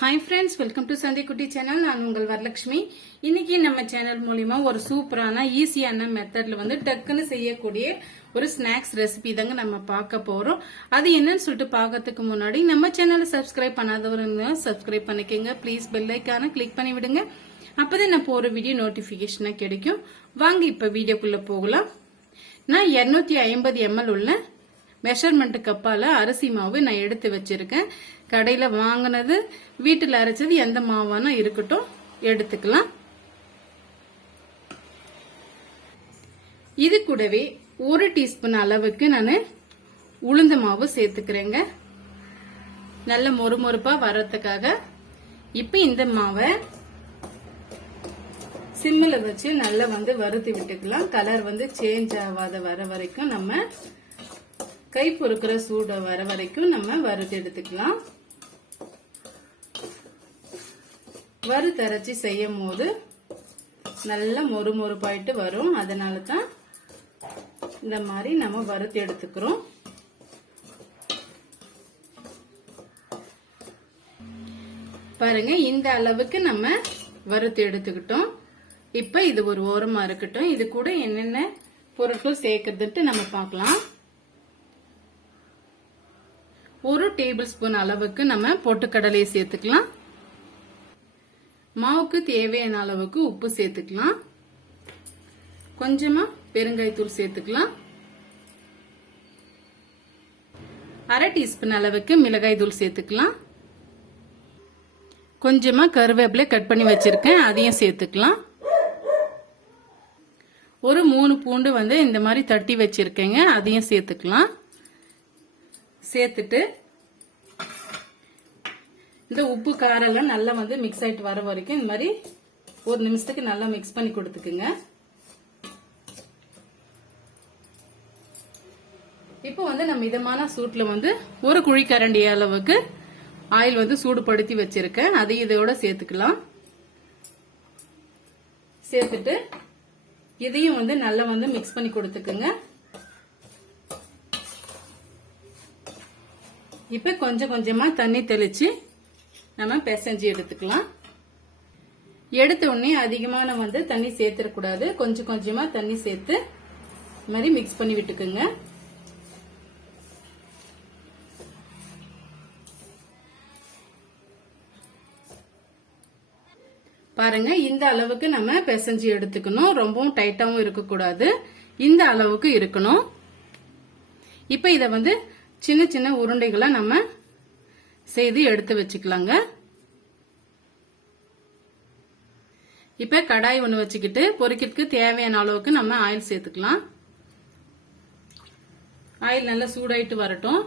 Hi friends welcome to சந்தை குட்டி channel நான் உங்கள் வரலட்சுமி. இன்னைக்கு நம்ம சேனல் மூலியமா ஒரு சூப்பரான ஈஸியான மெத்தட்ல வந்து டக்குன்னு செய்யக்கூடிய ஒரு ஸ்நாக்ஸ் ரெசிபி தாங்க நம்ம பார்க்க போறோம். அது என்னன்னு சொல்லிட்டு பார்க்கறதுக்கு முன்னாடி நம்ம சேனலை சப்ஸ்கிரைப் பண்ணாதவங்க சப்ஸ்கிரைப் பண்ணிக்கோங்க. ப்ளீஸ் பெல் ஐக்கான கிளிக் பண்ணி விடுங்க. அப்பதான் நான் போற வீடியோ நோட்டிபிகேஷனா கிடைக்கும். வாங்க இப்ப வீடியோக்குள்ள போகலாம். நான் 250 ஐம்பது எம்எல் உள்ள மெஷர்மெண்ட் கப்பால அரிசி மாவு நான் எடுத்து வச்சிருக்கேன். கடையில வாங்கினது வீட்டில் அரைச்சது எந்த மாவானா இருக்கட்டும் எடுத்துக்கலாம். இது கூடவே ஒரு டீஸ்பூன் அளவுக்கு நான் உளுந்த மாவு சேர்த்துக்கிறேங்க. நல்ல மொறுமொறுப்பா வர்றதுக்காக இப்ப இந்த மாவை சிம்மில் வச்சு நல்லா வந்து வறுத்து விட்டுக்கலாம். கலர் வந்து சேஞ்ச் ஆகாத வர வரைக்கும் நம்ம கை பொறுக்கிற சூட வர வரைக்கும் நம்ம வறுத்து எடுத்துக்கலாம். வறுத்தரைச்சி செய்யும் போது நல்லா மொறு மொறுப்பாயிட்டு வரும். அதனால தான் இந்த மாதிரி நம்ம வறுத்து எடுத்துக்கிறோம். பாருங்க இந்த அளவுக்கு நம்ம வறுத்து எடுத்துக்கிட்டோம். இப்ப இது ஒரு ஓரமா இருக்கட்டும். இது கூட என்னென்ன பொருட்கள் சேர்க்கறதுட்டு நம்ம பார்க்கலாம். ஒரு டேபிள் ஸ்பூன் அளவுக்கு நம்ம பொட்டுக்கடலையை சேர்த்துக்கலாம். மாவுக்கு தேவையான அளவுக்கு உப்பு சேர்த்துக்கலாம். கொஞ்சமா பெருங்காய்த்தூள் சேர்த்துக்கலாம். அரை டீஸ்பூன் அளவுக்கு மிளகாய் தூள் சேர்த்துக்கலாம். கொஞ்சமா கருவேப்பிலை கட் பண்ணி வச்சிருக்கேன் அதையும் சேர்த்துக்கலாம். ஒரு மூணு பூண்டு வந்து இந்த மாதிரி தட்டி வச்சிருக்கேங்க அதையும் சேர்த்துக்கலாம். சேர்த்துட்டு இந்த உப்பு காரங்கள் நல்லா வந்து மிக்ஸ் ஆகிட்டு வர வரைக்கும் இந்த மாதிரி ஒரு நிமிஷத்துக்கு நல்லா மிக்ஸ் பண்ணி கொடுத்துக்குங்க. இப்போ வந்து நம்ம மிதமான சூட்டில் வந்து ஒரு குழிக்கரண்டி அளவுக்கு ஆயில் வந்து சூடுபடுத்தி வச்சிருக்கேன். அதையும் இதோட சேர்த்துக்கலாம். சேர்த்துட்டு இதையும் வந்து நல்லா வந்து மிக்ஸ் பண்ணி கொடுத்துக்குங்க. இப்போ கொஞ்சம் கொஞ்சமா தண்ணி தெளிச்சு நம்ம பிசைஞ்சு எடுத்துக்கலாம். எடுத்த உடனே அதிகமான வந்து தண்ணி சேர்த்துடக்கூடாது. கொஞ்சம் கொஞ்சமா தண்ணி சேர்த்து இது மாதிரி மிக்ஸ் பண்ணி விட்டுக்குங்க. பாருங்க இந்த அளவுக்கு நம்ம பிசைஞ்சு எடுத்துக்கணும். ரொம்பவும் டைட்டாவும் இருக்கக்கூடாது. இந்த அளவுக்கு இருக்கணும். இப்போ இதை வந்து சின்ன சின்ன உருண்டைகளை நம்ம செய்து எடுத்து வச்சுக்கலாங்க. இப்ப கடாய் ஒன்று வச்சுக்கிட்டு பொரிக்கிறதுக்கு தேவையான அளவுக்கு நம்ம ஆயில் சேர்த்துக்கலாம். ஆயில் நல்லா சூடாயிட்டு வரட்டும்.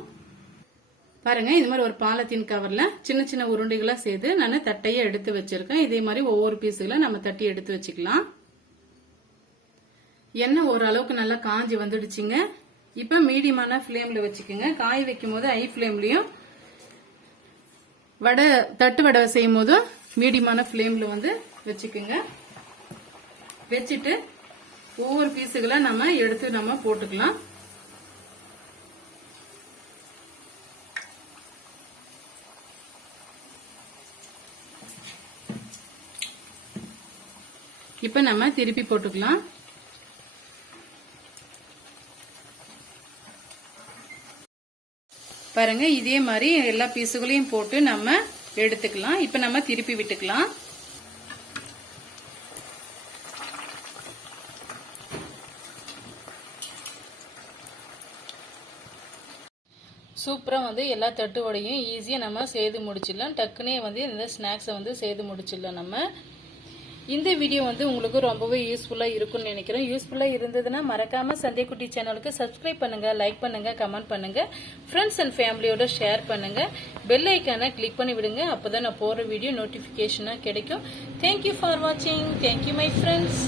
பாருங்க இது மாதிரி ஒரு பாலத்தீன் கவர்ல சின்ன சின்ன உருண்டைகளா சேர்த்து நான் தட்டையை எடுத்து வச்சிருக்கேன். இதே மாதிரி ஒவ்வொரு பீஸுகளை நம்ம தட்டி எடுத்து வச்சுக்கலாம். எண்ணெய் ஓரளவுக்கு நல்லா காஞ்சி வந்துடுச்சுங்க. இப்ப மீடியமான ஃப்ளேமில் வச்சுக்கோங்க. காய வைக்கும் போது ஐ ஃப்ளேம்லயும் வடை தட்டு வடை செய்யும் போதும் மீடியமான ஃப்ளேமில் வந்து வச்சுக்கோங்க. வச்சுட்டு ஒவ்வொரு பீஸுகளை நம்ம எடுத்து நம்ம போட்டுக்கலாம். இப்ப நம்ம திருப்பி போட்டுக்கலாம். பாருங்க இதே மாதிரி எல்லா பீஸுகளையும் போட்டு நம்ம எடுத்துக்கலாம். இப்ப நம்ம திருப்பி விட்டுக்கலாம். சூப்பராக வந்து எல்லா தட்டு வடையும் ஈஸியாக நம்ம செய்து முடிச்சிடலாம். டக்குனே வந்து இந்த ஸ்நாக்ஸை வந்து செய்து முடிச்சிடலாம் நம்ம. இந்த வீடியோ வந்து உங்களுக்கு ரொம்பவே யூஸ்ஃபுல்லாக இருக்கும்னு நினைக்கிறேன். யூஸ்ஃபுல்லாக இருந்ததுன்னா மறக்காம குட்டி சேனலுக்கு சப்ஸ்கிரைப் பண்ணுங்க லைக் பண்ணுங்க கமெண்ட் பண்ணுங்க. ஃப்ரெண்ட்ஸ் அண்ட் ஃபேமிலியோட ஷேர் பண்ணுங்க. பெல் ஐக்கானை கிளிக் பண்ணி விடுங்க. அப்போதான் நான் போகிற வீடியோ நோட்டிஃபிகேஷனாக கிடைக்கும். தேங்க்யூ ஃபார் வாட்சிங் தேங்க்யூ மை ஃப்ரெண்ட்ஸ்